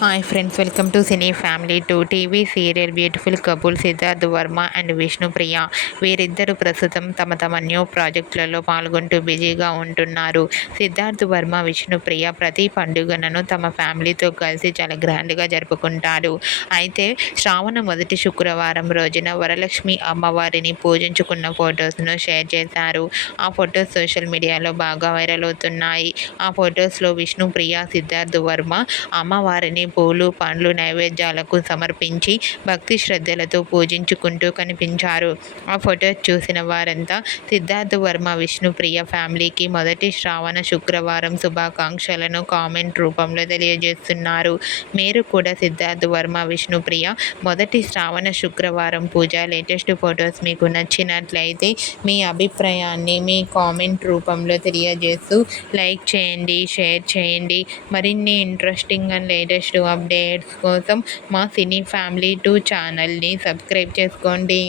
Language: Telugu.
Hi friends, welcome to cine family two. TV serial beautiful couple Siddharth Varma and Vishnupriya వీరిద్దరూ ప్రస్తుతం తమ న్యూ ప్రాజెక్టులలో పాల్గొంటూ బిజీగా ఉంటున్నారు. సిద్ధార్థ్ వర్మ, విష్ణుప్రియ ప్రతి పండుగలను తమ ఫ్యామిలీతో కలిసి చాలా గ్రాండ్గా జరుపుకుంటారు. అయితే శ్రావణ మొదటి శుక్రవారం రోజున వరలక్ష్మి అమ్మవారిని పూజించుకున్న ఫొటోస్ను షేర్ చేశారు. ఆ ఫొటోస్ సోషల్ మీడియాలో బాగా వైరల్ అవుతున్నాయి. ఆ ఫొటోస్లో విష్ణుప్రియ, సిద్ధార్థ్ వర్మ అమ్మవారిని పూలు, పండ్లు నైవేద్యాలకు సమర్పించి భక్తి శ్రద్ధలతో పూజించుకుంటూ కనిపించారు. ఆ ఫొటోస్ చూసిన వారంతా సిద్ధార్థ్ వర్మ, విష్ణుప్రియ ఫ్యామిలీకి మొదటి శ్రావణ శుక్రవారం శుభాకాంక్షలను కామెంట్ రూపంలో తెలియజేస్తున్నారు. మీరు కూడా సిద్ధార్థ్ వర్మ, విష్ణుప్రియ మొదటి శ్రావణ శుక్రవారం పూజ లేటెస్ట్ ఫొటోస్ మీకు నచ్చినట్లయితే మీ అభిప్రాయాన్ని మీ కామెంట్ రూపంలో తెలియజేస్తూ లైక్ చేయండి, షేర్ చేయండి. మరిన్ని ఇంట్రెస్టింగ్ అండ్ లేటెస్ట్ అప్డేట్స్ కోసం మా సినీ ఫ్యామిలీ 2 ఛానల్ని సబ్స్క్రైబ్ చేసుకోండి.